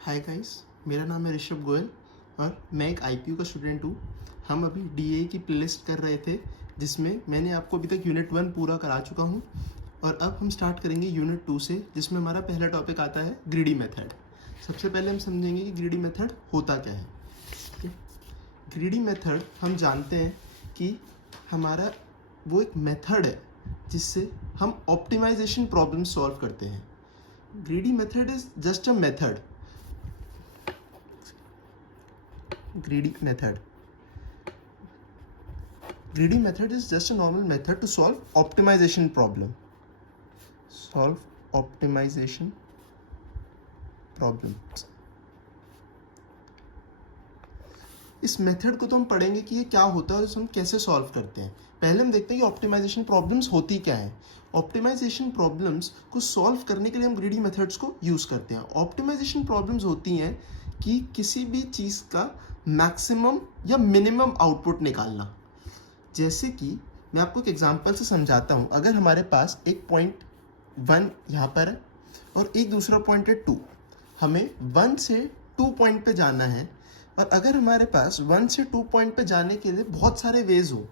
Hi guys, मेरा नाम है ऋषभ गोयल और मैं एक आईपीयू का स्टूडेंट हूँ। हम अभी डीए की प्लेलिस्ट कर रहे थे जिसमें मैंने आपको अभी तक यूनिट 1 पूरा करा चुका हूँ और अब हम स्टार्ट करेंगे यूनिट 2 से, जिसमें हमारा पहला टॉपिक आता है ग्रीडी मेथड। सबसे पहले हम समझेंगे कि ग्रीडी मेथड होता क्या है। ग्रीडी मेथड हम जानते हैं कि हमारा वो एक मेथड है जिससे हम ऑप्टिमाइजेशन प्रॉब्लम सॉल्व करते हैं। Greedy method is just a method. Greedy method is just a normal method to solve optimization problem. इस मेथड को तो हम पढ़ेंगे कि ये क्या होता है और हम कैसे सॉल्व करते हैं। पहले हम देखते हैं कि ऑप्टिमाइजेशन प्रॉब्लम्स होती क्या है। ऑप्टिमाइजेशन प्रॉब्लम्स को सॉल्व करने के लिए हम ग्रीडी मेथड्स को यूज़ करते हैं। ऑप्टिमाइजेशन प्रॉब्लम्स होती हैं कि किसी भी चीज़ का मैक्सिमम या मिनिमम आउटपुट निकालना। जैसे कि मैं आपको एक एग्जांपल से समझाता हूँ। अगर हमारे पास एक पॉइंट 1 यहाँ पर है और एक दूसरा पॉइंट है 2, हमें 1 से 2 पॉइंट पे जाना है। और अगर हमारे पास 1 से 2 पॉइंट पे जाने के लिए बहुत सारे वेज हो,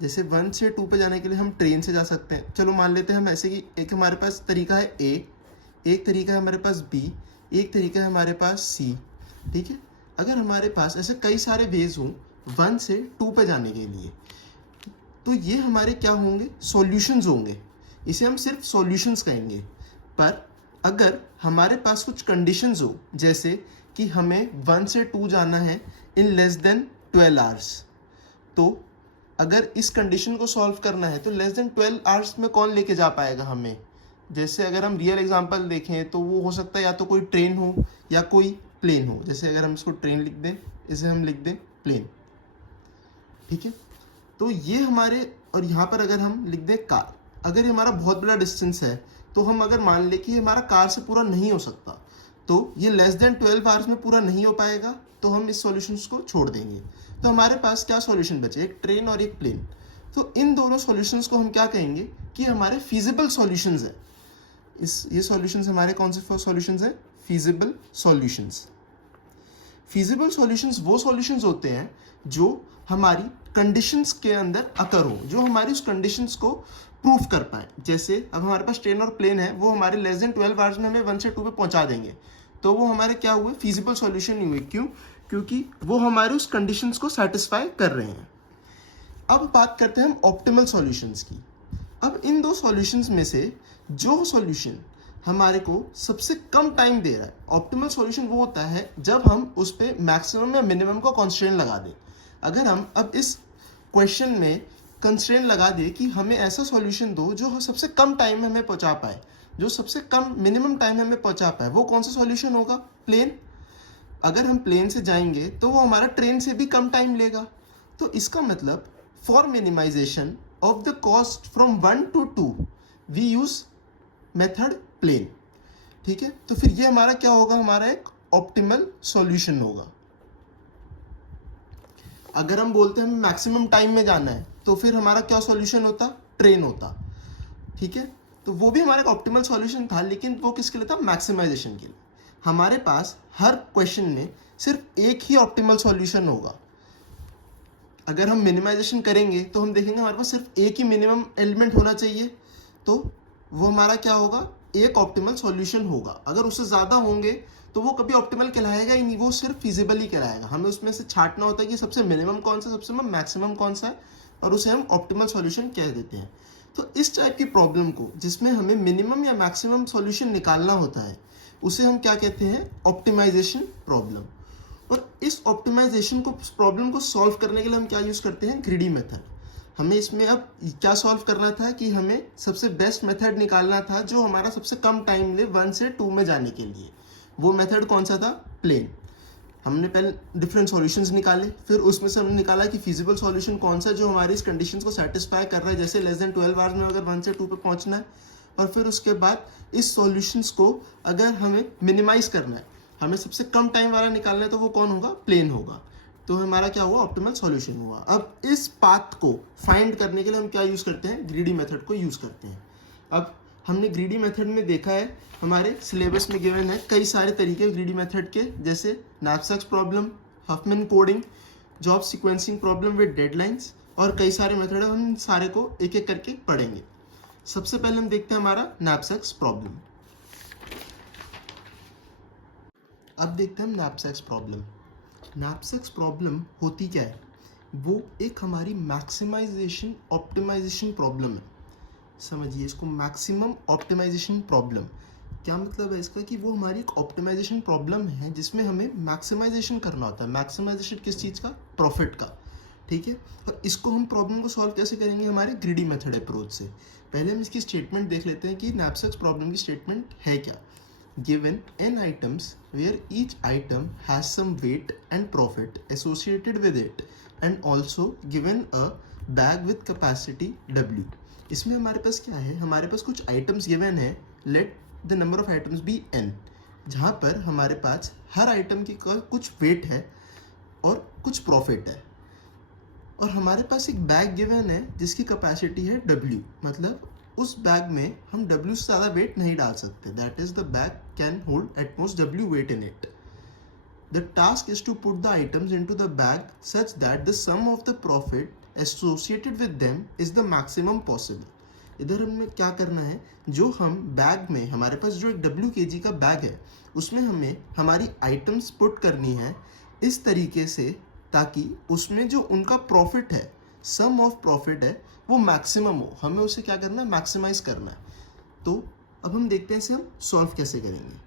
जैसे 1 से 2 पे जाने के लिए हम ट्रेन से जा सकते हैं। चलो मान लेते हैं हम ऐसे कि एक हमारे पास तरीका है ए, एक तरीका है हमारे पास बी, एक तरीका है हमारे पास सी। ठीक है, अगर हमारे पास ऐसे कई सारे वेज हों 1 से 2 पे जाने के लिए, तो ये हमारे क्या होंगे, सॉल्यूशंस होंगे। इसे हम सिर्फ सॉल्यूशंस कहेंगे। पर अगर हमारे पास कुछ कंडीशंस हो, जैसे कि हमें 1 से 2 जाना है इन लेस देन 12 आवर्स, तो अगर इस कंडीशन को सॉल्व करना है तो लेस देन 12 आवर्स में कौन लेके जा पाएगा हमें। जैसे अगर हम रियल एग्जांपल देखें तो वो हो सकता है या तो कोई ट्रेन हो या कोई प्लेन हो। जैसे अगर हम इसको ट्रेन लिख दें, इसे हम लिख दें प्लेन। ठीक है, तो ये हमारे, और यहाँ पर अगर हम लिख दें कार। अगर ये हमारा बहुत बड़ा डिस्टेंस है तो हम अगर मान लें कि ये हमारा कार से पूरा नहीं हो सकता, तो ये लेस देन 12 आवर्स में पूरा नहीं हो पाएगा, तो हम इस सॉल्यूशंस को छोड़ देंगे। तो हमारे पास क्या सॉल्यूशन बचे, एक ट्रेन और एक प्लेन। तो इन दोनों सॉल्यूशंस को हम क्या कहेंगे कि हमारे फीजिबल सॉल्यूशंस हैं। ये सॉल्यूशंस हमारे कौन से सॉल्यूशंस हैं, फीजिबल सॉल्यूशंस। फीजिबल सॉल्यूशंस वो सॉल्यूशंस होते हैं जो हमारी कंडीशंस के अंदर अकर हो, जो हमारी उस कंडीशंस को प्रूफ कर पाए। जैसे अब हमारे पास ट्रेन और प्लेन है, वो हमारे लेस देन 12 आवर्स में हमें 1 से 2 पे पहुंचा देंगे, तो वो हमारे क्या हुए, फीजिबल सॉल्यूशन नहीं हुए। क्यों? क्योंकि वो हमारे उस कंडीशंस को सेटिस्फाई कर रहे हैं। अब बात करते हैं हम ऑप्टिमल सॉल्यूशंस की। अब इन दो सॉल्यूशंस में से जो सॉल्यूशन हमारे को सबसे कम टाइम दे रहा है, ऑप्टिमल सॉल्यूशन वो होता है जब हम उस पर मैक्सिमम या मिनिमम का कॉन्स्ट्रेंट लगा दें। अगर हम अब इस क्वेश्चन में कंस्ट्रेंट लगा दे कि हमें ऐसा सॉल्यूशन दो जो सबसे कम टाइम में हमें पहुंचा पाए, जो सबसे कम मिनिमम टाइम में हमें पहुंचा पाए, वो कौन सा सॉल्यूशन होगा, प्लेन। अगर हम प्लेन से जाएंगे तो वो हमारा ट्रेन से भी कम टाइम लेगा। तो इसका मतलब for minimisation of the cost from 1 to 2 we use method plain. ठीक है, तो फिर ये हमारा क्या होगा, हमारा एक ऑप्टिमल सॉल्यूशन होगा। अगर हम बोलते हैं हमें मैक्सिमम टाइम में जाना है तो फिर हमारा क्या सॉल्यूशन होता, ट्रेन होता। ठीक है, तो वो भी हमारा एक ऑप्टिमल सॉल्यूशन था, लेकिन वो किसके लिए था, मैक्सिमाइजेशन के लिए। हमारे पास हर क्वेश्चन में सिर्फ एक ही ऑप्टिमल सॉल्यूशन होगा। अगर हम मिनिमाइजेशन करेंगे तो हम देखेंगे हमारे पास सिर्फ एक ही मिनिमम एलिमेंट होना चाहिए, तो वो हमारा क्या होगा, एक ऑप्टिमल सॉल्यूशन होगा। अगर उससे ज़्यादा होंगे तो वो कभी ऑप्टिमल कहलाएगा ही नहीं, वो सिर्फ फिजिबल ही कहलाएगा। हमें उसमें से छांटना होता है कि सबसे मिनिमम कौन सा, सबसे मैक्सिमम कौन सा है, और उसे हम ऑप्टिमल सॉल्यूशन कह देते हैं। तो इस टाइप की प्रॉब्लम को, जिसमें हमें मिनिमम या मैक्सिमम सॉल्यूशन निकालना होता है, उसे हम क्या कहते हैं, ऑप्टिमाइजेशन प्रॉब्लम। और इस ऑप्टिमाइजेशन को, प्रॉब्लम को सॉल्व करने के लिए हम क्या यूज़ करते हैं, ग्रीडी मेथड। हमें इसमें अब क्या सॉल्व करना था कि हमें सबसे बेस्ट मेथड निकालना था जो हमारा सबसे कम टाइम ले 1 से 2 में जाने के लिए। वो मेथड कौन सा था, प्लेन। हमने पहले डिफरेंट सॉल्यूशंस निकाले, फिर उसमें से हमने निकाला कि फिजिबल सॉल्यूशन कौन सा जो हमारी इस कंडीशंस को सेटिस्फाई कर रहा है, जैसे लेस देन 12 आवर्स में अगर 1 से 2 पे पहुंचना है। और फिर उसके बाद इस सॉल्यूशंस को अगर हमें मिनिमाइज करना है, हमें सबसे कम टाइम वाला निकालना है, तो वो कौन होगा, प्लेन होगा। तो हमारा क्या हुआ, ऑप्टिमल सॉल्यूशन हुआ। अब इस पाथ को फाइंड करने के लिए हम क्या यूज़ करते हैं, ग्रीडी मेथड को यूज़ करते हैं। अब हमने ग्रीडी मेथड में देखा है, हमारे सिलेबस में गिवन है कई सारे तरीके ग्रीडी मेथड के, जैसे knapsacks problem, Huffman coding, job sequencing problem with deadlines और कई सारे मेथड है। हम सारे को एक एक करके पढ़ेंगे। सबसे पहले हम देखते हैं हमारा नैपसैक्स प्रॉब्लम। अब देखते हैं हम नैपसैक्स प्रॉब्लम। नैपसैक्स प्रॉब्लम होती क्या है? वो एक हमारी मैक्सिमाइजेशन ऑप्टिमाइजेशन प्रॉब्लम है। समझिए इसको, मैक्सिमम ऑप्टिमाइजेशन प्रॉब्लम। क्या मतलब है इसका? कि वो हमारी एक ऑप्टिमाइजेशन प्रॉब्लम है जिसमें हमें मैक्सिमाइजेशन करना होता है। मैक्सिमाइजेशन किस चीज़ का? प्रॉफिट का। ठीक है, और इसको हम प्रॉब्लम को सॉल्व कैसे करेंगे? हमारे ग्रीडी मेथड अप्रोच से। पहले हम इसकी स्टेटमेंट देख लेते हैं कि नैपसैक्स प्रॉब्लम की स्टेटमेंट है क्या। Given n items where each item has some weight and profit associated with it and also given a bag with capacity W। इसमें हमारे पास क्या है? हमारे पास कुछ आइटम्स गिवन है। Let the number of items be n, जहाँ पर हमारे पास हर आइटम की कुछ वेट है और कुछ प्रॉफिट है, और हमारे पास एक बैग गिवन है जिसकी कैपेसिटी है W। मतलब उस बैग में हम W से ज़्यादा वेट नहीं डाल सकते। That is the bag can hold at most W weight in it. The task is to put the items into the bag such that the sum of the profit associated with them is the maximum possible. इधर हमें क्या करना है? जो हम bag में, हमारे पास जो एक W kg का बैग है उसमें हमें हमारी आइटम्स पुट करनी है इस तरीके से ताकि उसमें जो उनका प्रॉफिट है, सम ऑफ प्रॉफिट है, वो मैक्सिमम हो। हमें उसे क्या करना है? मैक्सिमाइज करना है। तो अब हम देखते हैं इसे हम सॉल्व कैसे करेंगे।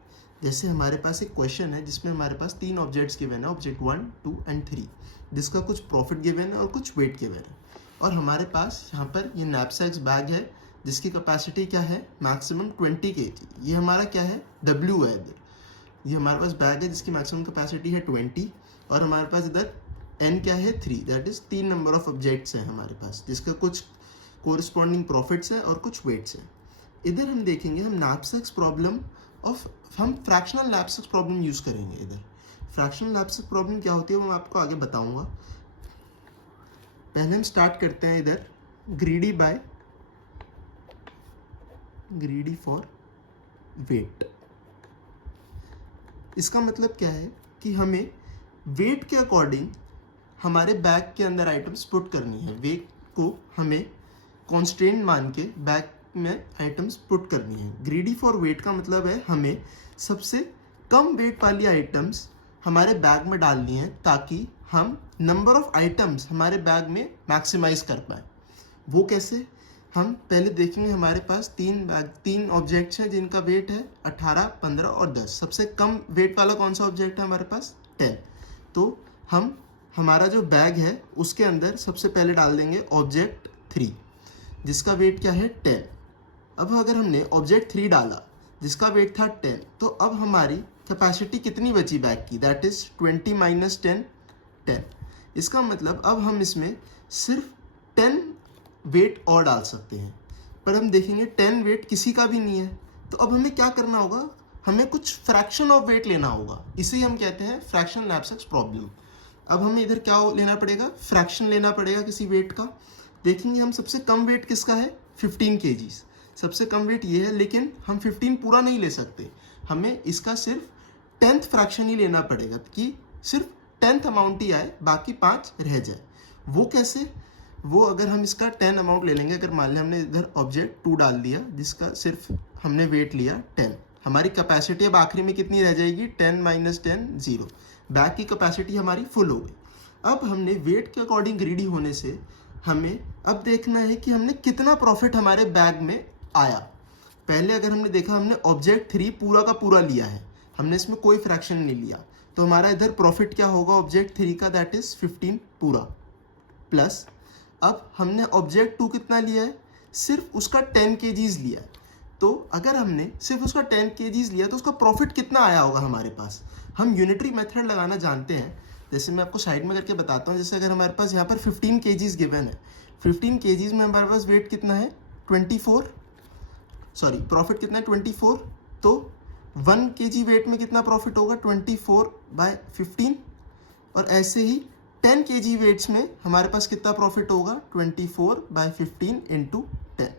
जैसे हमारे पास एक क्वेश्चन है जिसमें हमारे पास 3 ऑब्जेक्ट्स गिवन है, ऑब्जेक्ट 1, 2 एंड 3, जिसका कुछ प्रॉफिट गिवन है और कुछ वेट गिवन है। और हमारे पास यहाँ पर ये नैपसैक्स बैग है जिसकी कैपेसिटी क्या है? Maximum 20 kg। ये हमारा क्या है? W है इधर। ये हमारे पास बैग है जिसकी मैक्सिमम कैपेसिटी है 20, और हमारे पास इधर n क्या है? 3। That is 3 number of objects हैं हमारे पास, जिसका कुछ कोरिस्पॉन्डिंग प्रॉफिट्स है और कुछ वेट्स हैं। इधर हम देखेंगे, हम नैपसैक्स प्रॉब्लम हम फ्रैक्शनल नैपसैक्स प्रॉब्लम यूज़ करेंगे। इधर फ्रैक्शनल नैपसैक्स प्रॉब्लम क्या होती है वो मैं आपको आगे बताऊंगा। पहले हम स्टार्ट करते हैं इधर ग्रीडी फॉर वेट। इसका मतलब क्या है? कि हमें वेट के अकॉर्डिंग हमारे बैग के अंदर आइटम्स पुट करनी है। वेट को हमें कॉन्स्टेंट मान के बैग में आइटम्स पुट करनी है। ग्रीडी फॉर वेट का मतलब है हमें सबसे कम वेट वाली आइटम्स हमारे बैग में डालनी है ताकि हम नंबर ऑफ आइटम्स हमारे बैग में मैक्सिमाइज कर पाए। वो कैसे? हम पहले देखेंगे, हमारे पास 3 ऑब्जेक्ट्स हैं जिनका वेट है 18, 15 और 10। सबसे कम वेट वाला कौन सा ऑब्जेक्ट है हमारे पास? 10। तो हम हमारा जो बैग है उसके अंदर सबसे पहले डाल देंगे ऑब्जेक्ट 3 जिसका वेट क्या है? 10। अब अगर हमने ऑब्जेक्ट 3 डाला जिसका वेट था 10, तो अब हमारी कैपेसिटी कितनी बची बैग की? That is 20 minus 10, 10। इसका मतलब अब हम इसमें सिर्फ 10 वेट और डाल सकते हैं, पर हम देखेंगे 10 वेट किसी का भी नहीं है। तो अब हमें क्या करना होगा? हमें कुछ फ्रैक्शन ऑफ वेट लेना होगा। इसे हम कहते हैं फ्रैक्शनल नैपसैक्स प्रॉब्लम। अब हमें इधर क्या लेना पड़ेगा? फ्रैक्शन लेना पड़ेगा किसी वेट का। देखेंगे हम सबसे कम वेट किसका है? 15 kg। सबसे कम वेट ये है, लेकिन हम 15 पूरा नहीं ले सकते। हमें इसका सिर्फ 10th फ्रैक्शन ही लेना पड़ेगा कि सिर्फ 10th अमाउंट ही आए, बाकी 5 रह जाए। वो कैसे? वो अगर हम इसका 10 अमाउंट ले लेंगे, अगर मान लिया हमने इधर ऑब्जेक्ट 2 डाल दिया जिसका सिर्फ हमने वेट लिया 10, हमारी कैपेसिटी अब आखिरी में कितनी रह जाएगी? 10 माइनस 10, 0। बैग की कैपेसिटी हमारी फुल हो गई। अब हमने वेट के अकॉर्डिंग ग्रीडी होने से हमें अब देखना है कि हमने कितना प्रॉफिट हमारे बैग में आया। पहले अगर हमने देखा, हमने ऑब्जेक्ट 3 पूरा का पूरा लिया है, हमने इसमें कोई फ्रैक्शन नहीं लिया, तो हमारा इधर प्रॉफिट क्या होगा ऑब्जेक्ट 3 का? दैट इज 15 पूरा, प्लस अब हमने ऑब्जेक्ट 2 कितना लिया है? सिर्फ उसका 10 kgs लिया है। तो अगर हमने सिर्फ उसका 10 kgs लिया तो उसका प्रॉफिट कितना आया होगा हमारे पास? हम यूनिटरी मेथड लगाना जानते हैं। जैसे मैं आपको साइड में करके बताता हूँ। जैसे अगर हमारे पास यहाँ पर 15 kgs गिवन है, 15 kgs में हमारे पास वेट कितना है? 24, सॉरी प्रॉफिट कितना है? 24। तो 1 kg वेट में कितना प्रॉफिट होगा? 24/15। और ऐसे ही 10 kg वेट्स में हमारे पास कितना प्रॉफिट होगा? 24/15 × 10।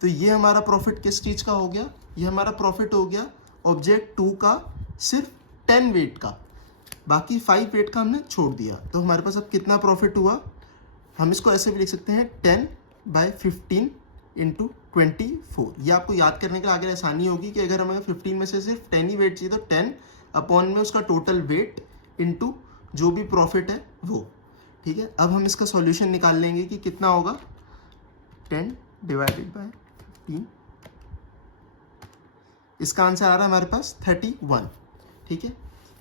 तो ये हमारा प्रॉफिट किस चीज़ का हो गया, ये हमारा प्रॉफिट हो गया ऑब्जेक्ट 2 का सिर्फ 10 वेट का, बाकी 5 वेट का हमने छोड़ दिया। तो हमारे पास अब कितना प्रॉफिट हुआ, हम इसको ऐसे भी लिख सकते हैं 10/15 × 24। ये आपको याद करने के लिए आगे आसानी होगी कि अगर हमें 15 में से सिर्फ 10 ही वेट चाहिए तो 10 अपॉन में उसका टोटल वेट इंटू जो भी प्रॉफिट है वो। ठीक है, अब हम इसका सॉल्यूशन निकाल लेंगे कि कितना होगा, 10 / 15, इसका आंसर आ रहा है हमारे पास 31। ठीक है,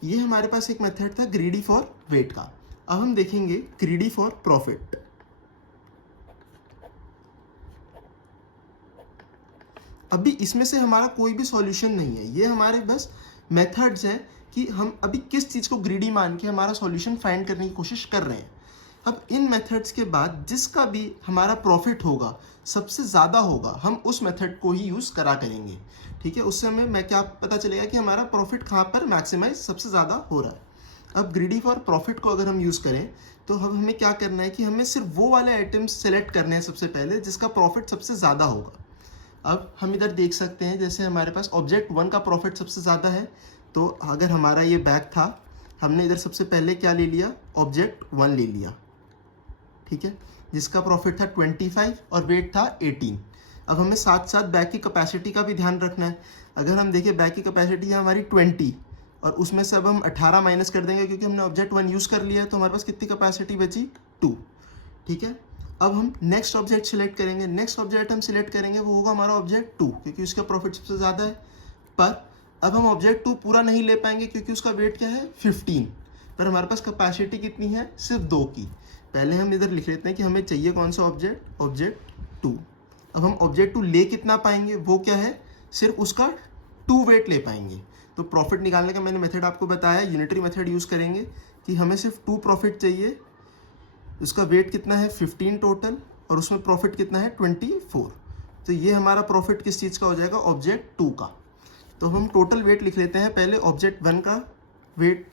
ये हमारे पास एक मेथड था ग्रीडी फॉर वेट का। अब हम देखेंगे ग्रीडी फॉर प्रॉफिट। अभी इसमें से हमारा कोई भी सॉल्यूशन नहीं है, ये हमारे बस मेथड्स हैं कि हम अभी किस चीज़ को ग्रीडी मान के हमारा सॉल्यूशन फाइंड करने की कोशिश कर रहे हैं। अब इन मेथड्स के बाद जिसका भी हमारा प्रॉफिट होगा, सबसे ज़्यादा होगा, हम उस मेथड को ही यूज़ करा करेंगे। ठीक है, उससे हमें मैं क्या पता चलेगा कि हमारा प्रॉफिट कहाँ पर मैक्सिमाइज सबसे ज़्यादा हो रहा है। अब ग्रीडी फॉर प्रॉफिट को अगर हम यूज़ करें तो अब हमें क्या करना है कि हमें सिर्फ वो वाले आइटम्स सेलेक्ट करने हैं सबसे पहले जिसका प्रॉफिट सबसे ज़्यादा होगा। अब हम इधर देख सकते हैं जैसे हमारे पास ऑब्जेक्ट 1 का प्रॉफिट सबसे ज़्यादा है, तो अगर हमारा ये बैग था, हमने इधर सबसे पहले क्या ले लिया, ऑब्जेक्ट 1 ले लिया। ठीक है, जिसका प्रॉफिट था 25 और वेट था 18। अब हमें साथ साथ बैग की कैपेसिटी का भी ध्यान रखना है। अगर हम देखें बैग की कैपेसिटी है हमारी 20 और उसमें से अब हम 18 माइनस कर देंगे क्योंकि हमने ऑब्जेक्ट 1 यूज़ कर लिया है, तो हमारे पास कितनी कैपेसिटी बची, 2। ठीक है, अब हम नेक्स्ट ऑब्जेक्ट सिलेक्ट करेंगे, नेक्स्ट ऑब्जेक्ट हम सिलेक्ट करेंगे वो होगा हमारा ऑब्जेक्ट 2 क्योंकि उसका प्रॉफिट सबसे ज़्यादा है। पर अब हम ऑब्जेक्ट 2 पूरा नहीं ले पाएंगे क्योंकि उसका वेट क्या है 15, पर हमारे पास कैपेसिटी कितनी है, सिर्फ 2 की। पहले हम इधर लिख लेते हैं कि हमें चाहिए कौन सा ऑब्जेक्ट, ऑब्जेक्ट 2। अब हम ऑब्जेक्ट 2 ले कितना पाएंगे, वो क्या है, सिर्फ उसका 2 वेट ले पाएंगे। तो प्रॉफिट निकालने का मैंने मेथड आपको बताया, यूनिटरी मेथड यूज़ करेंगे कि हमें सिर्फ 2 प्रॉफिट चाहिए, उसका वेट कितना है 15 टोटल और उसमें प्रॉफिट कितना है 24। तो ये हमारा प्रॉफिट किस चीज़ का हो जाएगा, ऑब्जेक्ट 2 का। तो हम टोटल वेट लिख लेते हैं, पहले ऑब्जेक्ट 1 का वेट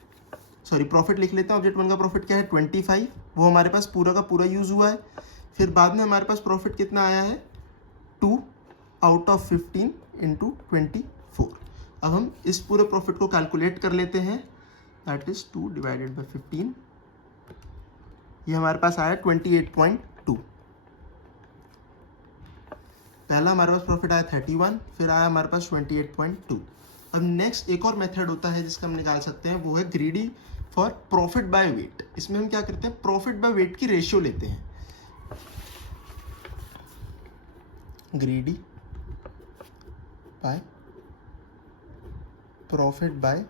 प्रॉफिट लिख लेते हैं। ऑब्जेक्ट 1 का प्रॉफिट क्या है 25, वो हमारे पास पूरा का पूरा यूज़ हुआ है। फिर बाद में हमारे पास प्रॉफिट कितना आया है 2 आउट ऑफ 15 × 24। अब हम इस पूरे प्रॉफिट को कैलकुलेट कर लेते हैं, दैट इज 2 / 15, ये हमारे पास आया 28.2। पहला हमारे पास प्रॉफिट आया 31, फिर आया हमारे पास 28.2। अब नेक्स्ट एक और मेथड होता है जिसका हम निकाल सकते हैं, वो है greedy for profit by weight. इसमें हम क्या करते हैं, प्रॉफिट बाय वेट की रेशियो लेते हैं। Greedy by profit by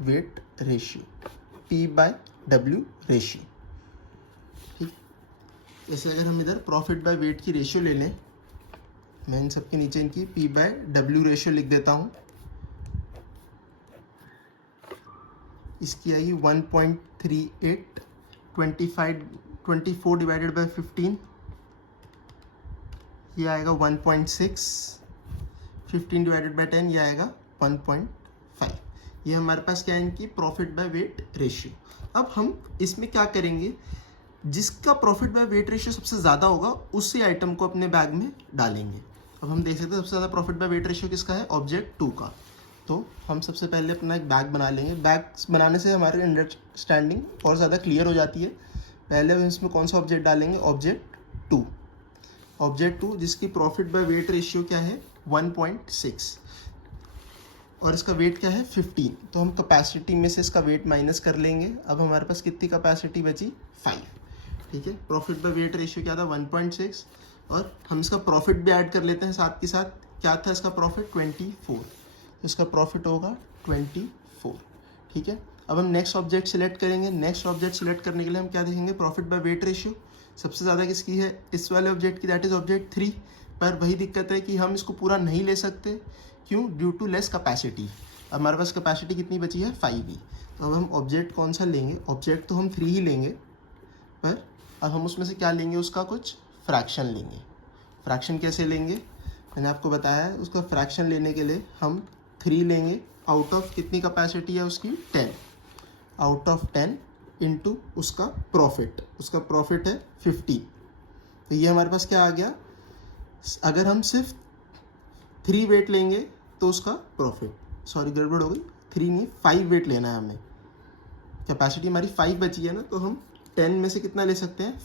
weight ratio, P/W ratio. ठीक, जैसे अगर हम इधर प्रॉफिट बाय वेट की रेशियो ले लें, मैं इन सबके नीचे इनकी P/W रेशियो लिख देता हूँ। इसकी आएगी 1.38, 24 / 15, ये आएगा 1.6, 15 / 10 ये आएगा 1.5। ये हमारे पास क्या है, इनकी प्रॉफिट बाय वेट रेशियो। अब हम इसमें क्या करेंगे, जिसका प्रॉफिट बाय वेट रेशियो सबसे ज़्यादा होगा उसी आइटम को अपने बैग में डालेंगे। अब हम देख सकते हैं सबसे ज़्यादा प्रॉफिट बाय वेट रेशियो किसका है, ऑब्जेक्ट 2 का। तो हम सबसे पहले अपना एक बैग बना लेंगे। बैग बनाने से हमारी अंडरस्टैंडिंग और ज़्यादा क्लियर हो जाती है। पहले हम इसमें कौन सा ऑब्जेक्ट डालेंगे, ऑब्जेक्ट 2। ऑब्जेक्ट 2 जिसकी प्रॉफिट बाय वेट रेशियो क्या है 1.6 और इसका वेट क्या है 15। तो हम कैपेसिटी में से इसका वेट माइनस कर लेंगे। अब हमारे पास कितनी कैपेसिटी बची, 5। ठीक है, प्रॉफिट बाय वेट रेशियो क्या था 1.6 और हम इसका प्रॉफिट भी ऐड कर लेते हैं साथ के साथ। क्या था इसका प्रॉफिट 24, तो इसका प्रॉफिट होगा 24। ठीक है, अब हम नेक्स्ट ऑब्जेक्ट सिलेक्ट करेंगे। नेक्स्ट ऑब्जेक्ट सिलेक्ट करने के लिए हम क्या देखेंगे, प्रॉफिट बाय वेट रेशियो सबसे ज़्यादा किसकी है, इस वाले ऑब्जेक्ट की, दैट इज ऑब्जेक्ट 3। पर वही दिक्कत है कि हम इसको पूरा नहीं ले सकते, क्यों, ड्यू टू लेस कैपेसिटी। अब हमारे पास कैपेसिटी कितनी बची है 5 ही। तो अब हम ऑब्जेक्ट कौन सा लेंगे, ऑब्जेक्ट तो हम 3 ही लेंगे, पर अब हम उसमें से क्या लेंगे, उसका कुछ फ्रैक्शन लेंगे। फ्रैक्शन कैसे लेंगे, मैंने आपको बताया है। उसका फ्रैक्शन लेने के लिए हम 3 लेंगे आउट ऑफ कितनी कैपेसिटी है उसकी 10, आउट ऑफ 10 इंटू उसका प्रॉफिट है 15। तो ये हमारे पास क्या आ गया, अगर हम सिर्फ 3 वेट लेंगे तो उसका प्रॉफिट, सॉरी गड़बड़ हो गई, 3 नहीं 5 वेट लेना है हमें, कैपेसिटी हमारी 5 बची है ना, तो हम 10 में से कितना ले सकते हैं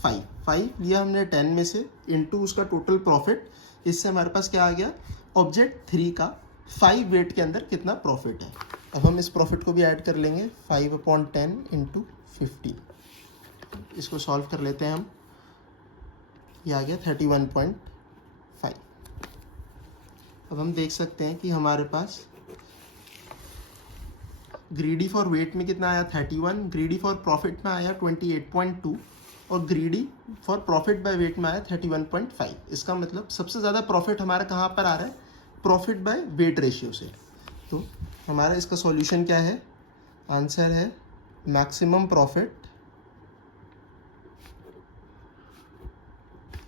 5 लिया हमने 10 में से इनटू उसका टोटल प्रॉफिट, इससे हमारे पास क्या आ गया ऑब्जेक्ट 3 का 5 वेट के अंदर कितना प्रॉफिट है। अब हम इस प्रॉफिट को भी ऐड कर लेंगे 5/10 इंटू 15, इसको सॉल्व कर लेते हैं हम, ये आ गया 31.5। अब हम देख सकते हैं कि हमारे पास ग्रीडी फॉर वेट में कितना आया 31, ग्रीडी फॉर प्रॉफिट में आया 28.2 और greedy for profit by weight में आया 31.5। इसका मतलब सबसे ज़्यादा प्रॉफिट हमारा कहाँ पर आ रहा है, प्रॉफिट बाय वेट रेशियो से। तो हमारा इसका सॉल्यूशन क्या है, आंसर है मैक्सिमम प्रॉफिट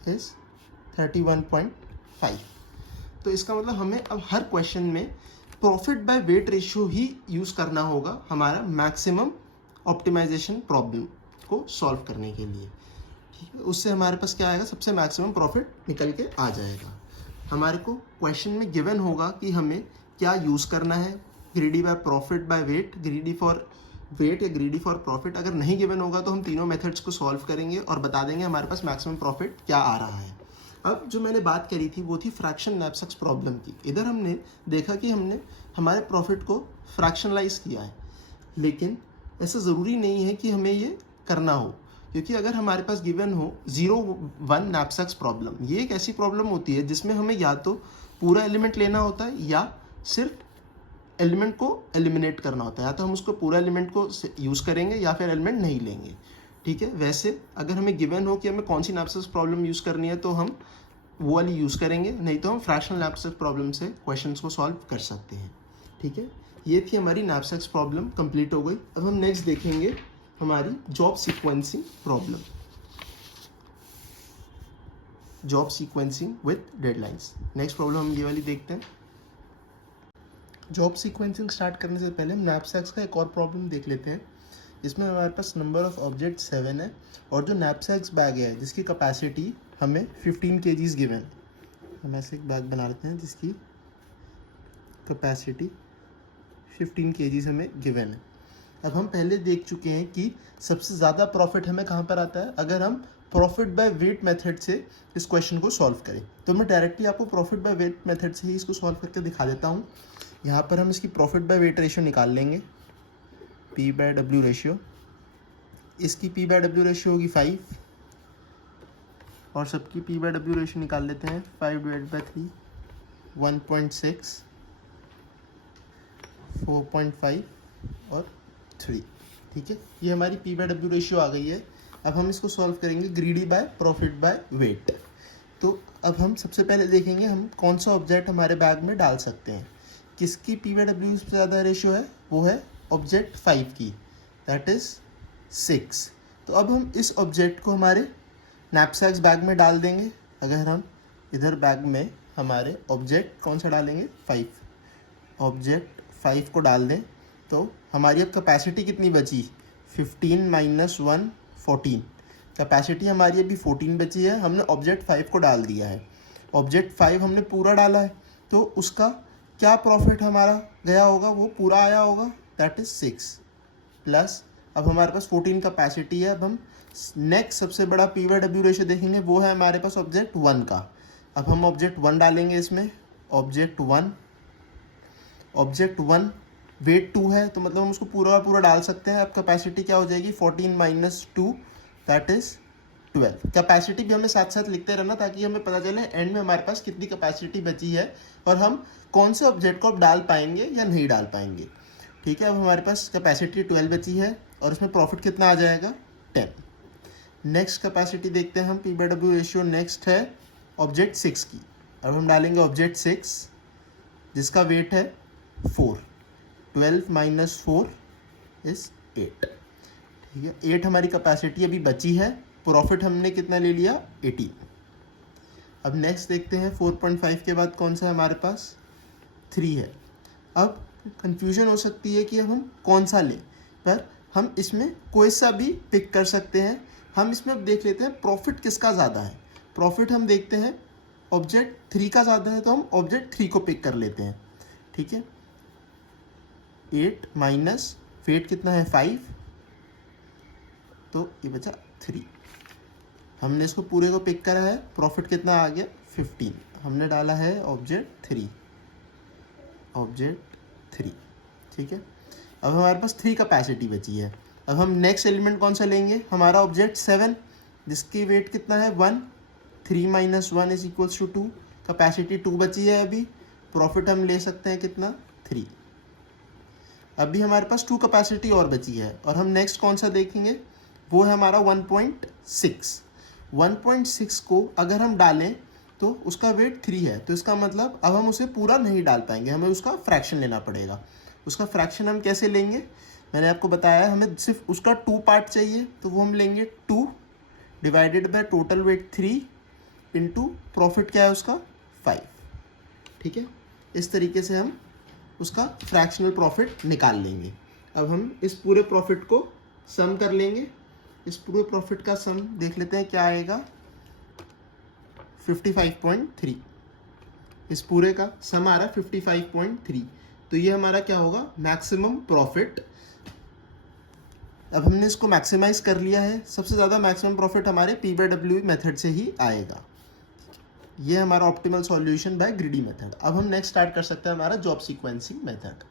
इज 31.5। तो इसका मतलब हमें अब हर क्वेश्चन में profit by weight ratio he use करना होगा हमारा मैक्सिमम ऑप्टिमाइजेशन प्रॉब्लम को सॉल्व करने के लिए, ठीक है। उससे हमारे पास क्या आएगा, सबसे मैक्सिमम प्रॉफिट निकल के आ जाएगा। हमारे को क्वेश्चन में गिवन होगा कि हमें क्या यूज़ करना है, greedy by profit by weight, greedy for wait या ग्रीडी फॉर प्रॉफिट। अगर नहीं गिवन होगा तो हम तीनों मेथड्स को सॉल्व करेंगे और बता देंगे हमारे पास मैक्सिमम प्रॉफिट क्या आ रहा है। अब जो मैंने बात करी थी वो थी फ्रैक्शन नैपसैक्स प्रॉब्लम की। इधर हमने देखा कि हमने हमारे प्रॉफिट को फ्रैक्शनलाइज किया है, लेकिन ऐसा ज़रूरी नहीं है कि हमें ये करना हो, क्योंकि अगर हमारे पास गिवन हो 0-1 नैपसैक्स प्रॉब्लम, ये एक ऐसी प्रॉब्लम होती है जिसमें हमें या तो पूरा एलिमेंट लेना होता है या सिर्फ एलिमेंट को एलिमिनेट करना होता है, या तो हम उसको पूरा एलिमेंट को यूज़ करेंगे या फिर एलिमेंट नहीं लेंगे, ठीक है। वैसे अगर हमें गिवन हो कि हमें कौन सी नैपसैक्स प्रॉब्लम यूज़ करनी है तो हम वो वाली यूज़ करेंगे, नहीं तो हम फ्रैक्शनल नैपसैक्स प्रॉब्लम से क्वेश्चंस को सॉल्व कर सकते हैं, ठीक है। ये थी हमारी नैपसैक्स प्रॉब्लम, कंप्लीट हो गई। अब हम नेक्स्ट देखेंगे हमारी job sequencing problem, job sequencing with deadlines. Next problem हम ये वाली देखते हैं। जॉब सीक्वेंसिंग स्टार्ट करने से पहले हम नैपसैक्स का एक और प्रॉब्लम देख लेते हैं। इसमें हमारे पास नंबर ऑफ ऑब्जेक्ट 7 है और जो नैपसैक्स बैग है जिसकी कैपेसिटी हमें 15 kgs गिवन। हम ऐसे एक बैग बना लेते हैं जिसकी कैपेसिटी 15 kgs हमें गिवन है। अब हम पहले देख चुके हैं कि सबसे ज़्यादा प्रॉफिट हमें कहाँ पर आता है, अगर हम प्रॉफिट बाय वेट मेथड से इस क्वेश्चन को सॉल्व करें। तो मैं डायरेक्टली आपको प्रॉफिट बाय वेट मेथड से ही इसको सॉल्व करके दिखा देता हूँ। यहाँ पर हम इसकी प्रॉफिट बाय वेट रेशियो निकाल लेंगे, P/W रेशियो। इसकी P/W रेशियो होगी 5 और सबकी P/W रेशियो निकाल लेते हैं 5/3, 1.6, 4.5 और 3, ठीक है। ये हमारी P/W रेशियो आ गई है। अब हम इसको सॉल्व करेंगे greedy by profit by weight. तो अब हम सबसे पहले देखेंगे हम कौन सा ऑब्जेक्ट हमारे बैग में डाल सकते हैं। किसकी P/W से ज़्यादा रेशियो है, वो है ऑब्जेक्ट 5 की, दैट इज़ 6। तो अब हम इस ऑब्जेक्ट को हमारे नैपसैक्स बैग में डाल देंगे। अगर हम इधर बैग में हमारे ऑब्जेक्ट कौन सा डालेंगे 5, ऑब्जेक्ट 5 को डाल दें तो हमारी अब कैपेसिटी कितनी बची, 15 - 1 14। कैपेसिटी हमारी अभी 14 बची है, हमने ऑब्जेक्ट 5 को डाल दिया है। ऑब्जेक्ट 5 हमने पूरा डाला है तो उसका क्या प्रॉफिट हमारा गया होगा, वो पूरा आया होगा, दैट इज़ 6 प्लस अब हमारे पास 14 कैपेसिटी है। अब हम नेक्स्ट सबसे बड़ा P/W रेशियो देखेंगे, वो है हमारे पास ऑब्जेक्ट 1 का। अब हम ऑब्जेक्ट 1 डालेंगे इसमें, ऑब्जेक्ट 1 वेट 2 है तो मतलब हम उसको पूरा डाल सकते हैं। अब कैपेसिटी क्या हो जाएगी 14 - 2 दैट इज़ 12। कैपेसिटी भी हमें साथ साथ लिखते रहना ताकि हमें पता चले एंड में हमारे पास कितनी कैपेसिटी बची है और हम कौन से ऑब्जेक्ट को अब डाल पाएंगे या नहीं डाल पाएंगे, ठीक है। अब हमारे पास कैपेसिटी 12 बची है और उसमें प्रॉफिट कितना आ जाएगा 10। नेक्स्ट कैपेसिटी देखते हैं हम, P/W रेशियो नेक्स्ट है ऑब्जेक्ट 6 की। अब हम डालेंगे ऑब्जेक्ट 6 जिसका वेट है 4, 12 - 4 इज़ 8, ठीक है। 8 हमारी कैपेसिटी अभी बची है, प्रॉफिट हमने कितना ले लिया 18। अब नेक्स्ट देखते हैं 4.5 के बाद कौन सा है हमारे पास 3 है। अब कंफ्यूजन हो सकती है कि अब हम कौन सा लें, पर हम इसमें कोई सा भी पिक कर सकते हैं। हम इसमें अब देख लेते हैं प्रॉफिट किसका ज़्यादा है। प्रॉफिट हम देखते हैं ऑब्जेक्ट 3 का ज़्यादा है तो हम ऑब्जेक्ट 3 को पिक कर लेते हैं, ठीक है। 8 माइनस वेट कितना है 5, तो ये बचा 3। हमने इसको पूरे को पिक करा है, प्रॉफिट कितना आ गया 15। हमने डाला है ऑब्जेक्ट 3, ठीक है। अब हमारे पास 3 कैपेसिटी बची है। अब हम नेक्स्ट एलिमेंट कौन सा लेंगे, हमारा ऑब्जेक्ट 7 जिसकी वेट कितना है 1, 3 minus 1 is equals to 2, capacity 2 बची है अभी, प्रॉफिट हम ले सकते हैं कितना 3। अभी हमारे पास 2 कैपेसिटी और बची है और हम नेक्स्ट कौन सा देखेंगे, वो है हमारा 1.6। 1.6 को अगर हम डालें तो उसका वेट 3 है, तो इसका मतलब अब हम उसे पूरा नहीं डाल पाएंगे, हमें उसका फ्रैक्शन लेना पड़ेगा। उसका फ्रैक्शन हम कैसे लेंगे, मैंने आपको बताया है, हमें सिर्फ उसका 2 पार्ट चाहिए, तो वो हम लेंगे 2 divided by total weight 3 into profit क्या है उसका 5, ठीक है। इस तरीके से हम उसका फ्रैक्शनल प्रॉफिट निकाल लेंगे। अब हम इस पूरे प्रॉफिट को सम कर लेंगे, इस पूरे प्रॉफिट का सम देख लेते हैं क्या आएगा 55.3। इस पूरे का सम आ रहा है 55.3, तो ये हमारा क्या होगा मैक्सिमम प्रॉफिट। अब हमने इसको मैक्सिमाइज कर लिया है, सबसे ज़्यादा मैक्सिमम प्रॉफिट हमारे P/W मेथड से ही आएगा। ये हमारा optimal solution bye greedy method. अब हम नेक्स्ट स्टार्ट कर सकते हैं हमारा जॉब सीक्वेंसिंग मेथड।